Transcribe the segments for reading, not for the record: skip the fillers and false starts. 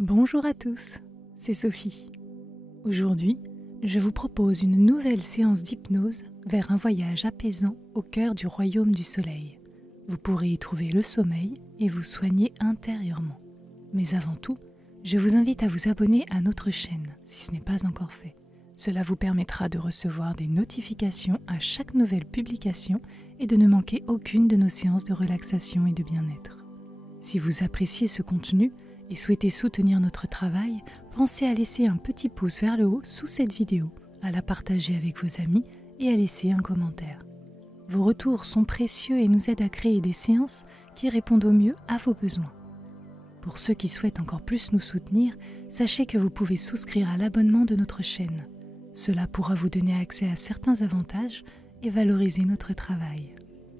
Bonjour à tous, c'est Sophie. Aujourd'hui, je vous propose une nouvelle séance d'hypnose vers un voyage apaisant au cœur du royaume du soleil. Vous pourrez y trouver le sommeil et vous soigner intérieurement. Mais avant tout, je vous invite à vous abonner à notre chaîne si ce n'est pas encore fait. Cela vous permettra de recevoir des notifications à chaque nouvelle publication et de ne manquer aucune de nos séances de relaxation et de bien-être. Si vous appréciez ce contenu et souhaitez soutenir notre travail, pensez à laisser un petit pouce vers le haut sous cette vidéo, à la partager avec vos amis et à laisser un commentaire. Vos retours sont précieux et nous aident à créer des séances qui répondent au mieux à vos besoins. Pour ceux qui souhaitent encore plus nous soutenir, sachez que vous pouvez souscrire à l'abonnement de notre chaîne. Cela pourra vous donner accès à certains avantages et valoriser notre travail.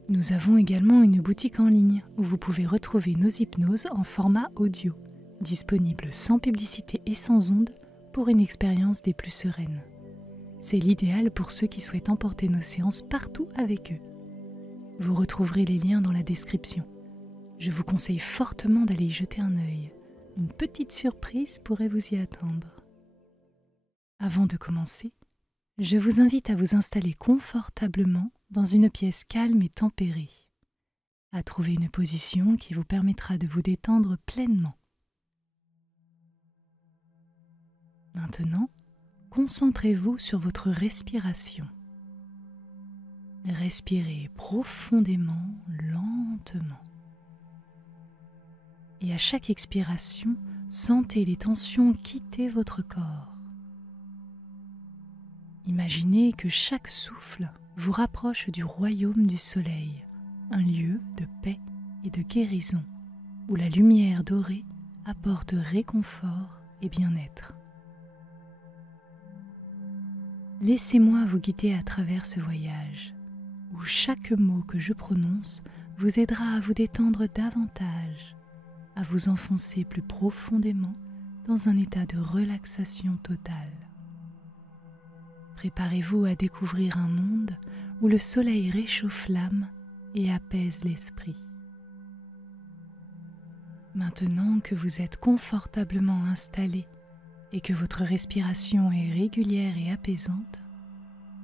Nous avons également une boutique en ligne où vous pouvez retrouver nos hypnoses en format audio, disponible sans publicité et sans ondes pour une expérience des plus sereines. C'est l'idéal pour ceux qui souhaitent emporter nos séances partout avec eux. Vous retrouverez les liens dans la description. Je vous conseille fortement d'aller y jeter un œil. Une petite surprise pourrait vous y attendre. Avant de commencer, je vous invite à vous installer confortablement dans une pièce calme et tempérée, à trouver une position qui vous permettra de vous détendre pleinement. Maintenant, concentrez-vous sur votre respiration. Respirez profondément, lentement. Et à chaque expiration, sentez les tensions quitter votre corps. Imaginez que chaque souffle vous rapproche du royaume du soleil, un lieu de paix et de guérison, où la lumière dorée apporte réconfort et bien-être. Laissez-moi vous guider à travers ce voyage, où chaque mot que je prononce vous aidera à vous détendre davantage, à vous enfoncer plus profondément dans un état de relaxation totale. Préparez-vous à découvrir un monde où le soleil réchauffe l'âme et apaise l'esprit. Maintenant que vous êtes confortablement installé et que votre respiration est régulière et apaisante,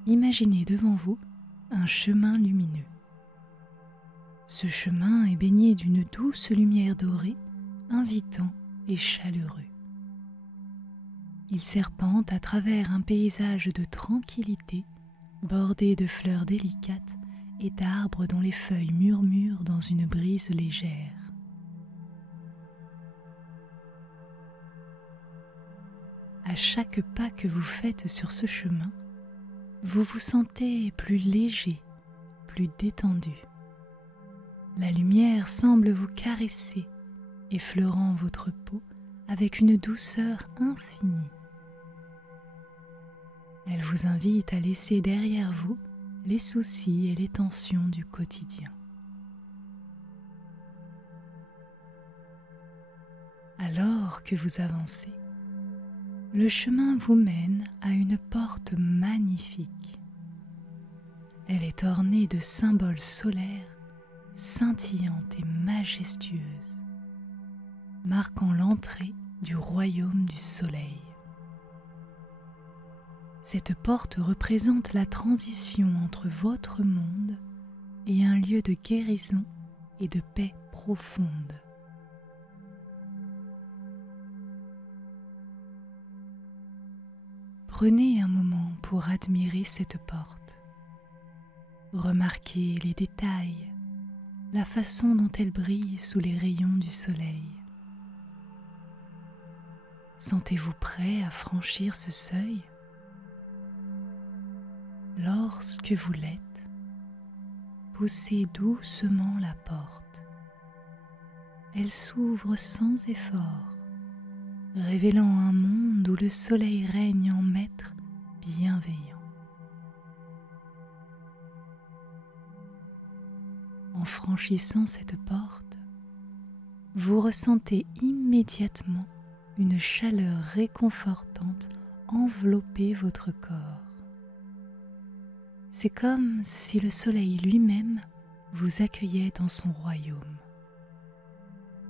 imaginez devant vous un chemin lumineux. Ce chemin est baigné d'une douce lumière dorée, invitant et chaleureux. Il serpente à travers un paysage de tranquillité, bordé de fleurs délicates et d'arbres dont les feuilles murmurent dans une brise légère. À chaque pas que vous faites sur ce chemin, vous vous sentez plus léger, plus détendu. La lumière semble vous caresser, effleurant votre peau avec une douceur infinie. Elle vous invite à laisser derrière vous les soucis et les tensions du quotidien. Alors que vous avancez, le chemin vous mène à une porte magnifique. Elle est ornée de symboles solaires scintillantes et majestueuses, marquant l'entrée du royaume du soleil. Cette porte représente la transition entre votre monde et un lieu de guérison et de paix profonde. Prenez un moment pour admirer cette porte. Remarquez les détails, la façon dont elle brille sous les rayons du soleil. Sentez-vous prêt à franchir ce seuil? Lorsque vous l'êtes, poussez doucement la porte. Elle s'ouvre sans effort, révélant un monde où le soleil règne en maître bienveillant. En franchissant cette porte, vous ressentez immédiatement une chaleur réconfortante envelopper votre corps. C'est comme si le soleil lui-même vous accueillait dans son royaume.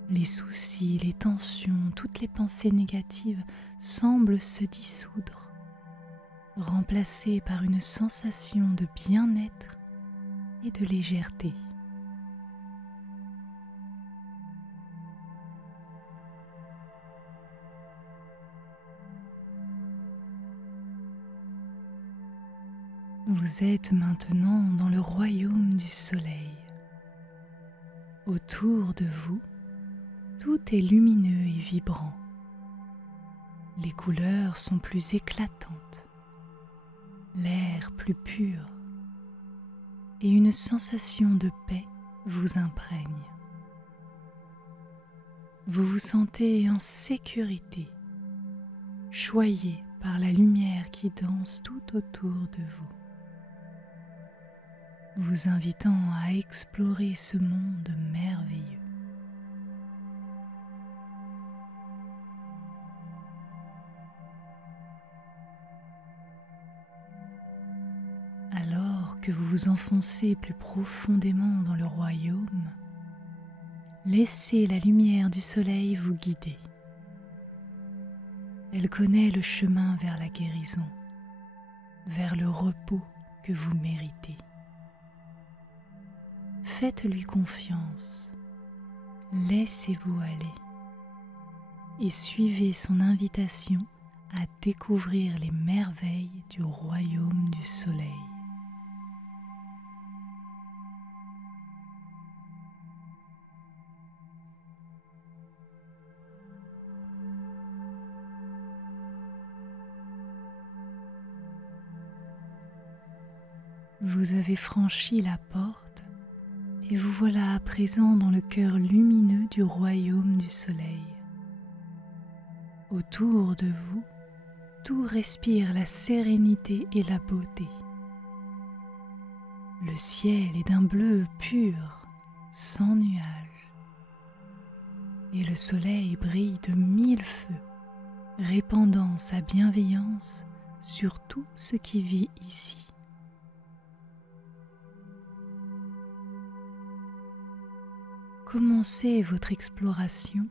Les soucis, les tensions, toutes les pensées négatives semblent se dissoudre, remplacées par une sensation de bien-être et de légèreté. Vous êtes maintenant dans le royaume du soleil. Autour de vous, tout est lumineux et vibrant. Les couleurs sont plus éclatantes, l'air plus pur, et une sensation de paix vous imprègne. Vous vous sentez en sécurité, choyé par la lumière qui danse tout autour de vous, vous invitant à explorer ce monde merveilleux. Alors que vous vous enfoncez plus profondément dans le royaume, laissez la lumière du soleil vous guider. Elle connaît le chemin vers la guérison, vers le repos que vous méritez. Faites-lui confiance, laissez-vous aller et suivez son invitation à découvrir les merveilles du royaume du soleil. Vous avez franchi la porte et vous voilà à présent dans le cœur lumineux du royaume du soleil. Autour de vous, tout respire la sérénité et la beauté. Le ciel est d'un bleu pur, sans nuages, et le soleil brille de 1000 feux, répandant sa bienveillance sur tout ce qui vit ici. Commencez votre exploration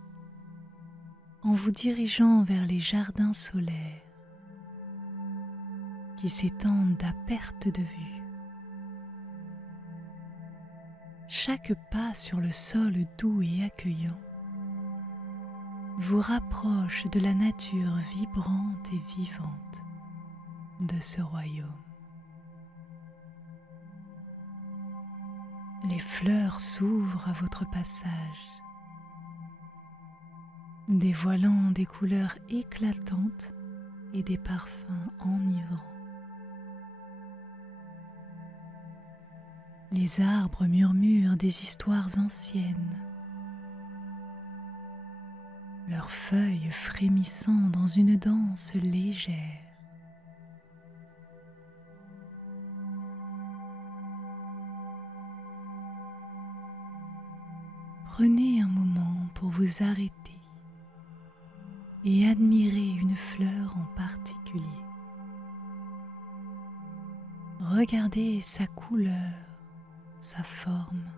en vous dirigeant vers les jardins solaires qui s'étendent à perte de vue. Chaque pas sur le sol doux et accueillant vous rapproche de la nature vibrante et vivante de ce royaume. Les fleurs s'ouvrent à votre passage, dévoilant des couleurs éclatantes et des parfums enivrants. Les arbres murmurent des histoires anciennes, leurs feuilles frémissant dans une danse légère. Prenez un moment pour vous arrêter et admirer une fleur en particulier. Regardez sa couleur, sa forme,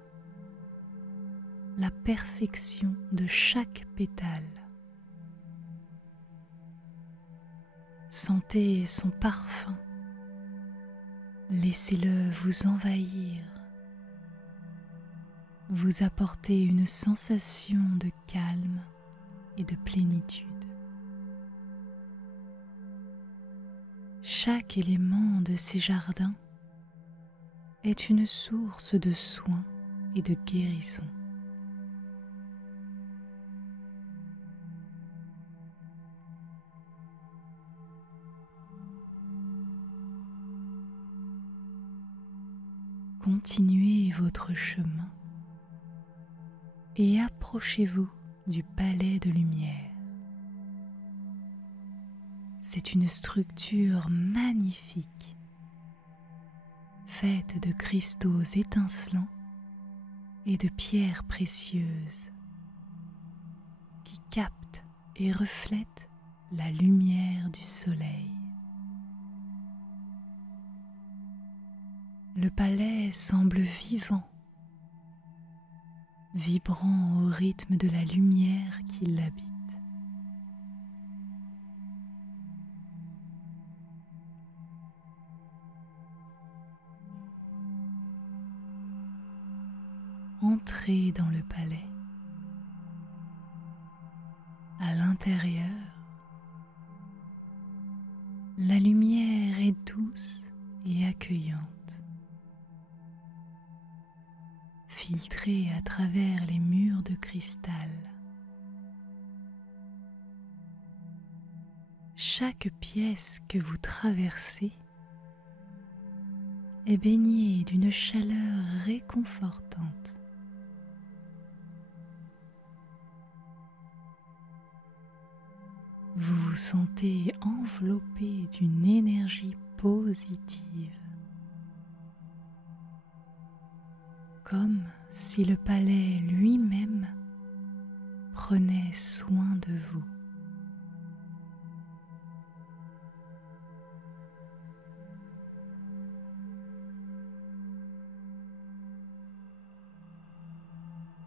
la perfection de chaque pétale. Sentez son parfum, laissez-le vous envahir, vous apporter une sensation de calme et de plénitude. Chaque élément de ces jardins est une source de soins et de guérison. Continuez votre chemin et approchez-vous du palais de lumière. C'est une structure magnifique, faite de cristaux étincelants et de pierres précieuses qui captent et reflètent la lumière du soleil. Le palais semble vivant. vibrant au rythme de la lumière qui l'habite. Entrez dans le palais. À l'intérieur, la lumière est douce et accueillante, filtrée à travers les murs de cristal. Chaque pièce que vous traversez est baignée d'une chaleur réconfortante. Vous vous sentez enveloppé d'une énergie positive, comme si le palais lui-même prenait soin de vous.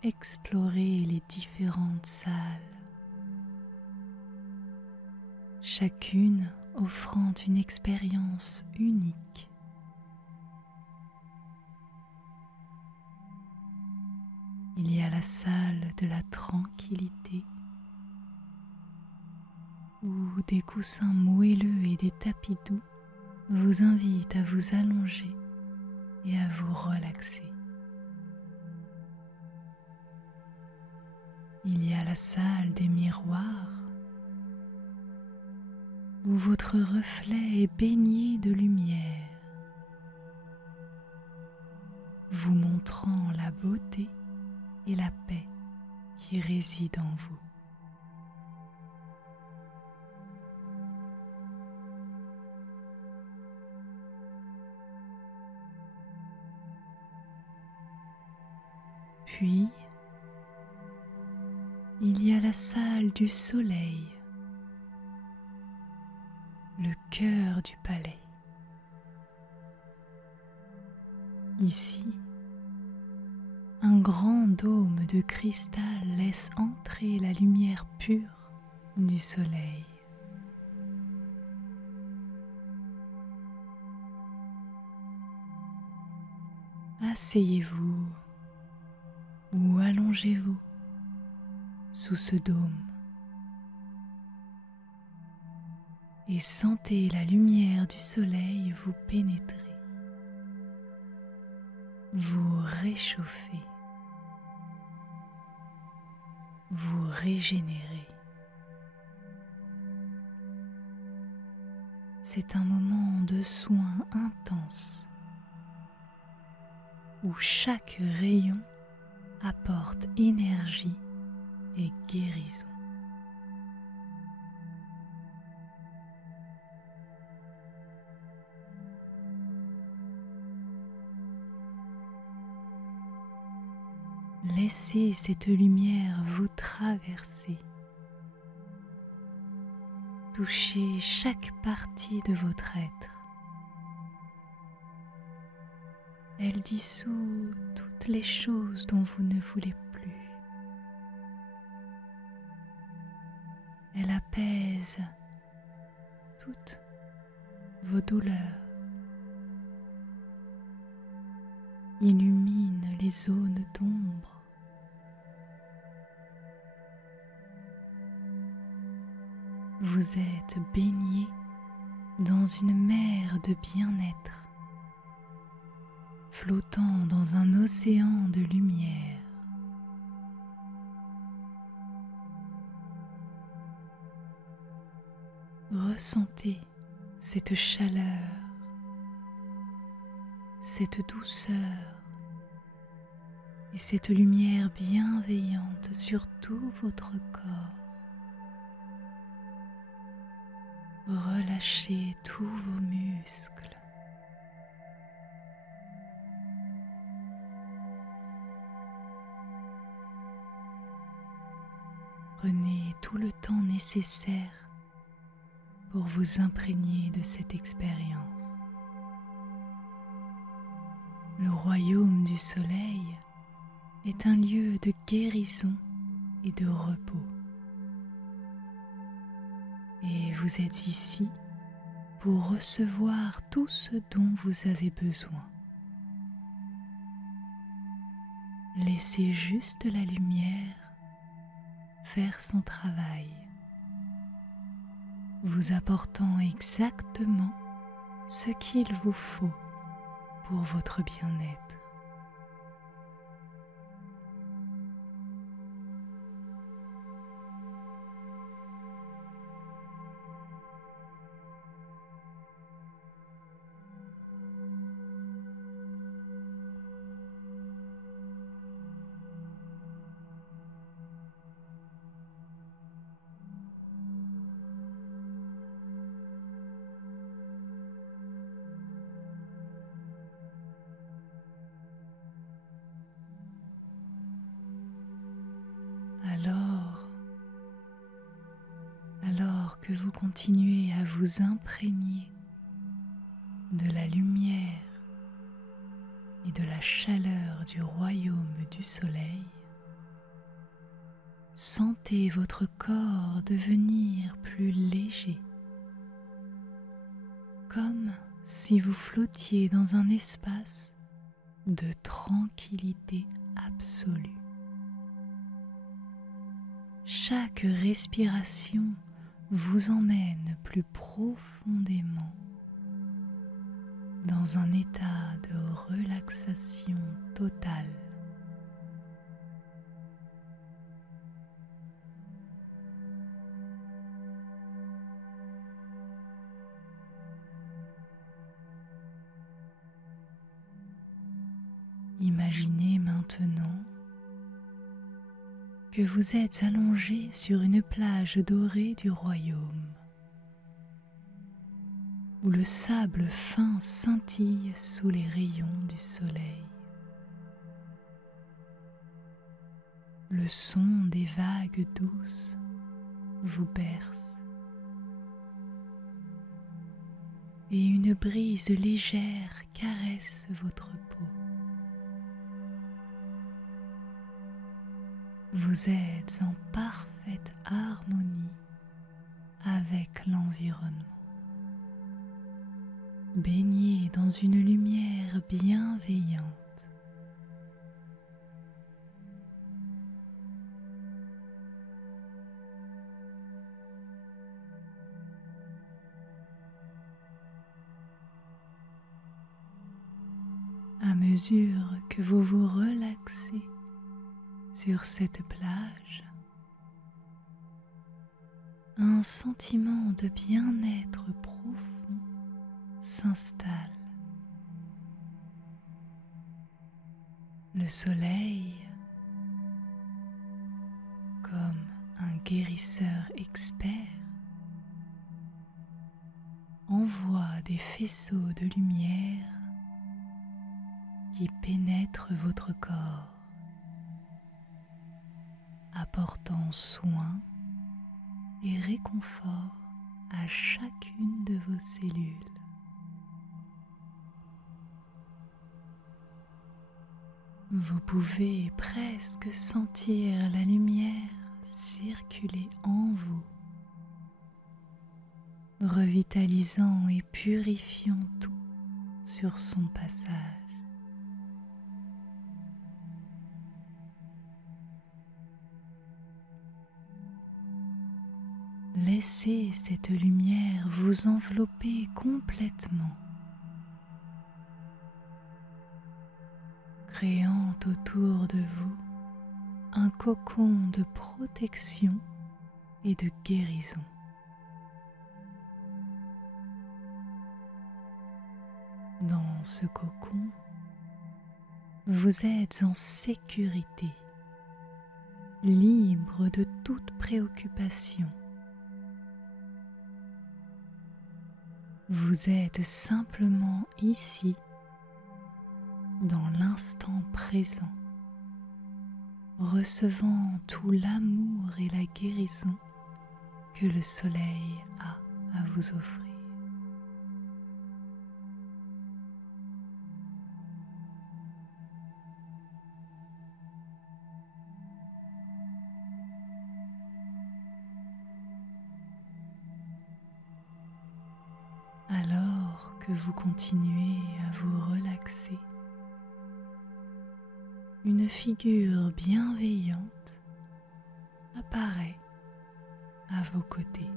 Explorez les différentes salles, chacune offrant une expérience unique. Il y a la salle de la tranquillité, où des coussins moelleux et des tapis doux vous invitent à vous allonger et à vous relaxer. Il y a la salle des miroirs, où votre reflet est baigné de lumière, vous montrant la beauté et la paix qui résident en vous. Puis, il y a la salle du soleil, le cœur du palais. Ici, un grand dôme de cristal laisse entrer la lumière pure du soleil. Asseyez-vous ou allongez-vous sous ce dôme et sentez la lumière du soleil vous pénétrer, vous réchauffer, vous régénérer. C'est un moment de soin intense où chaque rayon apporte énergie et guérison. Laissez cette lumière vous traverser. Touchez chaque partie de votre être. Elle dissout toutes les choses dont vous ne voulez plus. Elle apaise toutes vos douleurs, illumine les zones d'ombre. Vous êtes baigné dans une mer de bien-être, flottant dans un océan de lumière. Ressentez cette chaleur, cette douceur et cette lumière bienveillante sur tout votre corps. Relâchez tous vos muscles. Prenez tout le temps nécessaire pour vous imprégner de cette expérience. Le royaume du soleil est un lieu de guérison et de repos. Et vous êtes ici pour recevoir tout ce dont vous avez besoin. Laissez juste la lumière faire son travail, vous apportant exactement ce qu'il vous faut pour votre bien-être. Alors que vous continuez à vous imprégner de la lumière et de la chaleur du royaume du soleil, sentez votre corps devenir plus léger, comme si vous flottiez dans un espace de tranquillité absolue. Chaque respiration vous emmène plus profondément dans un état de relaxation totale. Imaginez maintenant que vous êtes allongé sur une plage dorée du royaume, où le sable fin scintille sous les rayons du soleil. Le son des vagues douces vous berce et une brise légère caresse votre peau. Vous êtes en parfaite harmonie avec l'environnement, baigné dans une lumière bienveillante. À mesure que vous vous relaxez sur cette plage, un sentiment de bien-être profond s'installe. Le soleil, comme un guérisseur expert, envoie des faisceaux de lumière qui pénètrent votre corps, apportant soin et réconfort à chacune de vos cellules. Vous pouvez presque sentir la lumière circuler en vous, revitalisant et purifiant tout sur son passage. Laissez cette lumière vous envelopper complètement, créant autour de vous un cocon de protection et de guérison. Dans ce cocon, vous êtes en sécurité, libre de toute préoccupation. Vous êtes simplement ici, dans l'instant présent, recevant tout l'amour et la guérison que le soleil a à vous offrir. Alors que vous continuez à vous relaxer, une figure bienveillante apparaît à vos côtés.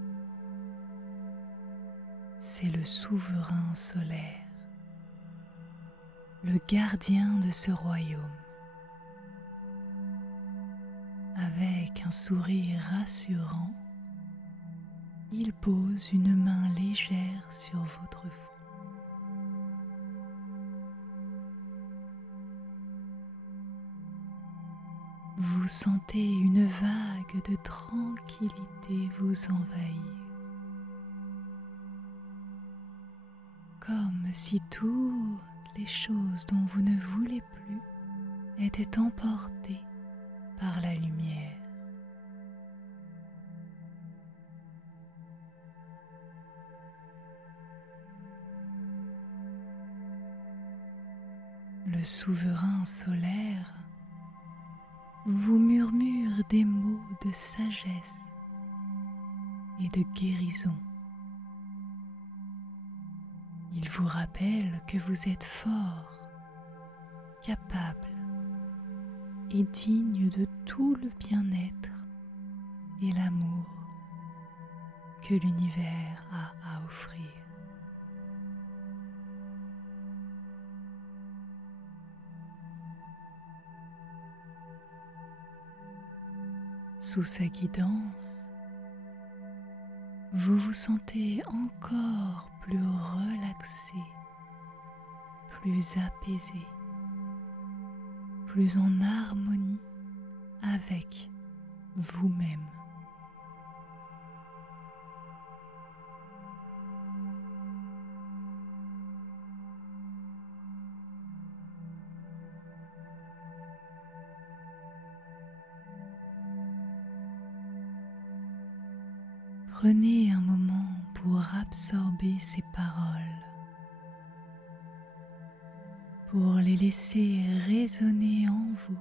C'est le souverain solaire, le gardien de ce royaume. Avec un sourire rassurant, il pose une main légère sur votre front. Vous sentez une vague de tranquillité vous envahir, comme si toutes les choses dont vous ne voulez plus étaient emportées par la lumière. Le souverain solaire vous murmure des mots de sagesse et de guérison. Il vous rappelle que vous êtes fort, capable et digne de tout le bien-être et l'amour que l'univers a à offrir. Sous sa guidance, vous vous sentez encore plus relaxé, plus apaisé, plus en harmonie avec vous-même. Prenez un moment pour absorber ces paroles, pour les laisser résonner en vous.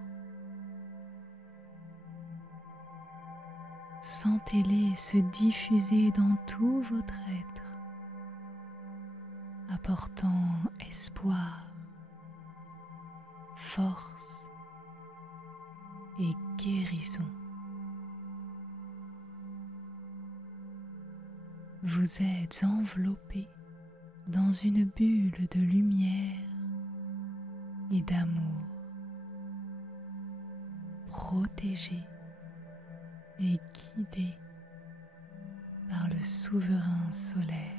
Sentez-les se diffuser dans tout votre être, apportant espoir, force et guérison. Vous êtes enveloppé dans une bulle de lumière et d'amour, protégé et guidé par le souverain solaire.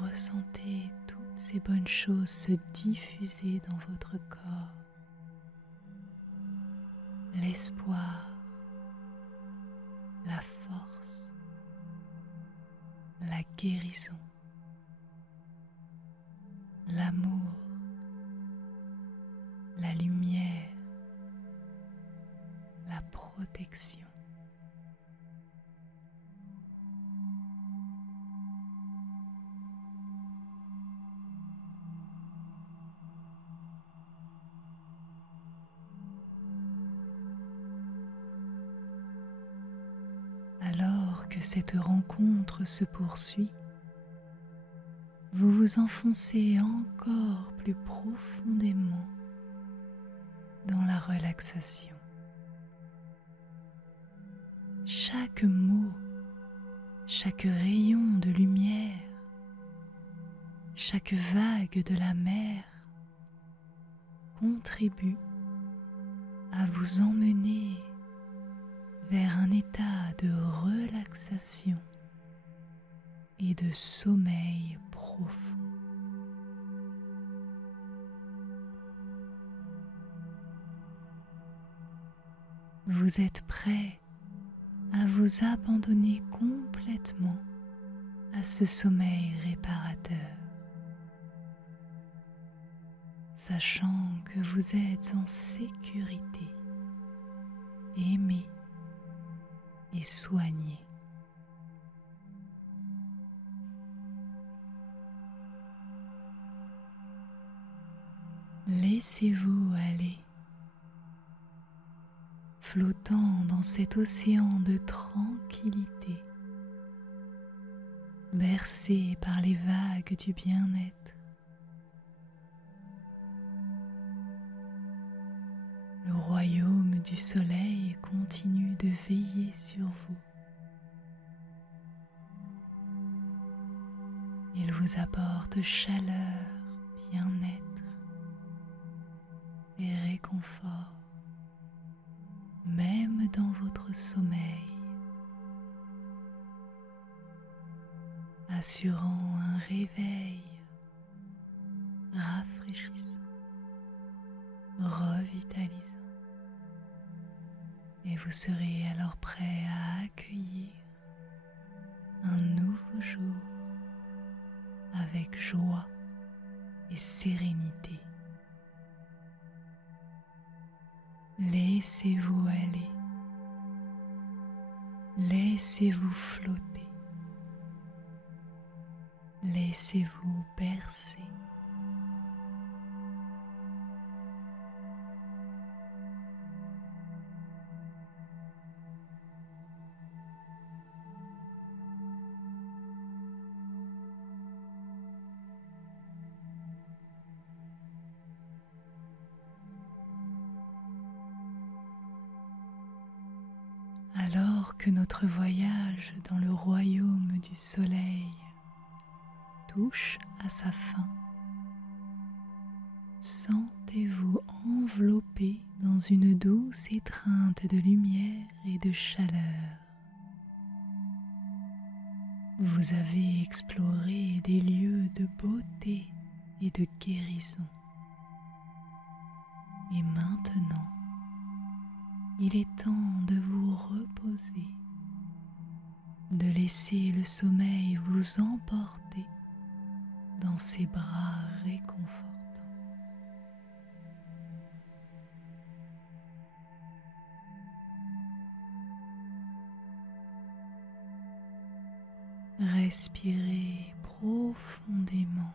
Ressentez toutes ces bonnes choses se diffuser dans votre corps. L'espoir, la force, la guérison, l'amour, la lumière, la protection. Alors que cette rencontre se poursuit, vous vous enfoncez encore plus profondément dans la relaxation. Chaque mot, chaque rayon de lumière, chaque vague de la mer contribue à vous emmener vers un état de relaxation et de sommeil profond. Vous êtes prêt à vous abandonner complètement à ce sommeil réparateur, sachant que vous êtes en sécurité, aimé et soigné. Laissez-vous aller flottant dans cet océan de tranquillité, bercé par les vagues du bien-être. Le royaume du soleil continue de veiller sur vous. Il vous apporte chaleur, bien-être et réconfort, même dans votre sommeil, assurant un réveil rafraîchissant, revitalisant. Et vous serez alors prêt à accueillir un nouveau jour avec joie et sérénité. Laissez-vous aller, laissez-vous flotter, laissez-vous bercer. Alors que notre voyage dans le royaume du soleil touche à sa fin, sentez-vous enveloppé dans une douce étreinte de lumière et de chaleur. Vous avez exploré des lieux de beauté et de guérison. Et maintenant, il est temps de vous reposer, de laisser le sommeil vous emporter dans ses bras réconfortants. Respirez profondément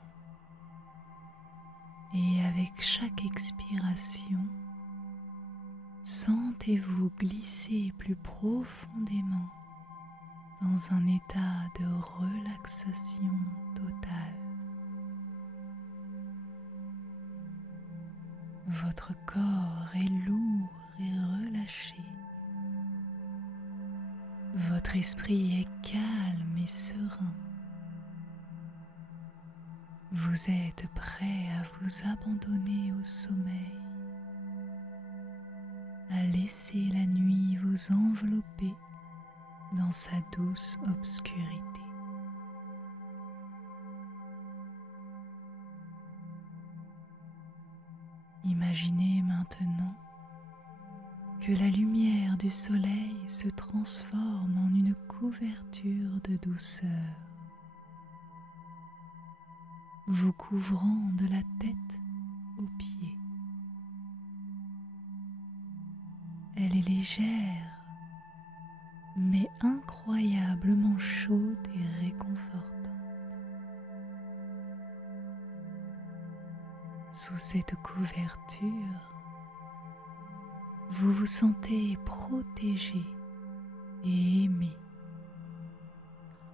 et avec chaque expiration, sentez-vous glisser plus profondément dans un état de relaxation totale. Votre corps est lourd et relâché. Votre esprit est calme et serein. Vous êtes prêt à vous abandonner au sommeil, à laisser la nuit vous envelopper dans sa douce obscurité. Imaginez maintenant que la lumière du soleil se transforme en une couverture de douceur, vous couvrant de la tête aux pieds. Elle est légère, mais incroyablement chaude et réconfortante. Sous cette couverture, vous vous sentez protégé et aimé,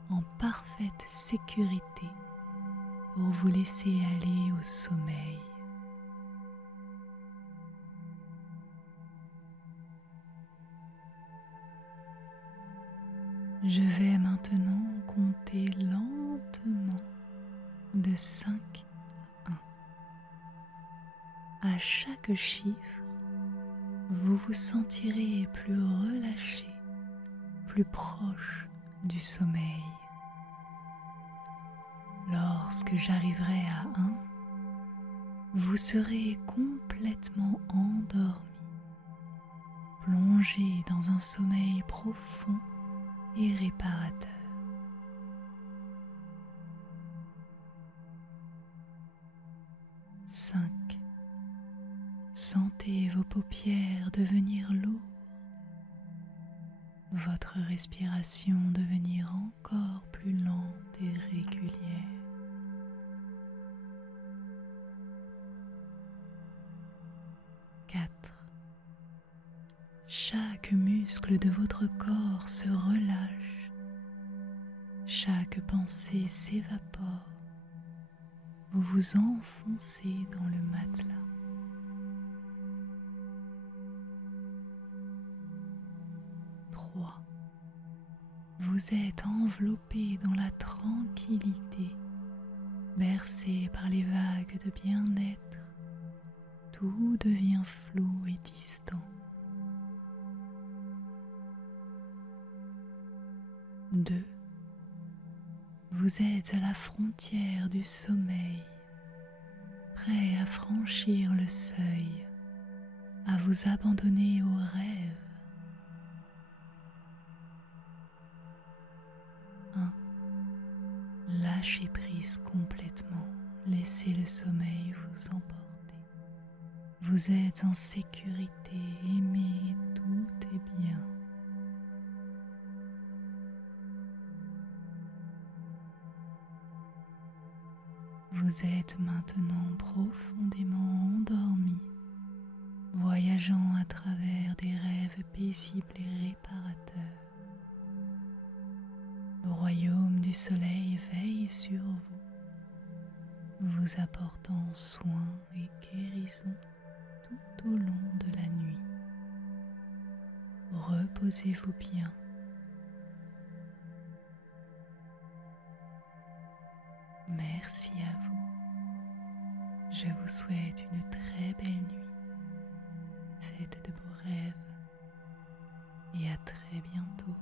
en parfaite sécurité pour vous laisser aller au sommeil. Je vais maintenant compter lentement de 5 à 1. À chaque chiffre, vous vous sentirez plus relâché, plus proche du sommeil. Lorsque j'arriverai à 1, vous serez complètement endormi, plongé dans un sommeil profond et réparateur. 5. Sentez vos paupières devenir lourdes, votre respiration devenir encore plus lente et régulière. 4. Chaque muscle de votre corps se relâche, chaque pensée s'évapore, vous vous enfoncez dans le matelas. Vous êtes enveloppé dans la tranquillité, bercé par les vagues de bien-être. Tout devient flou et distant. 2. Vous êtes à la frontière du sommeil, prêt à franchir le seuil, à vous abandonner aux rêves. 1. Lâchez prise complètement, laissez le sommeil vous emporter. Vous êtes en sécurité, aimé, tout est bien. Vous êtes maintenant profondément endormi, voyageant à travers des rêves paisibles et réparateurs. Le royaume du soleil veille sur vous, vous apportant soin et guérison tout au long de la nuit. Reposez-vous bien. Merci à vous. Je vous souhaite une très belle nuit. Faites de beaux rêves et à très bientôt.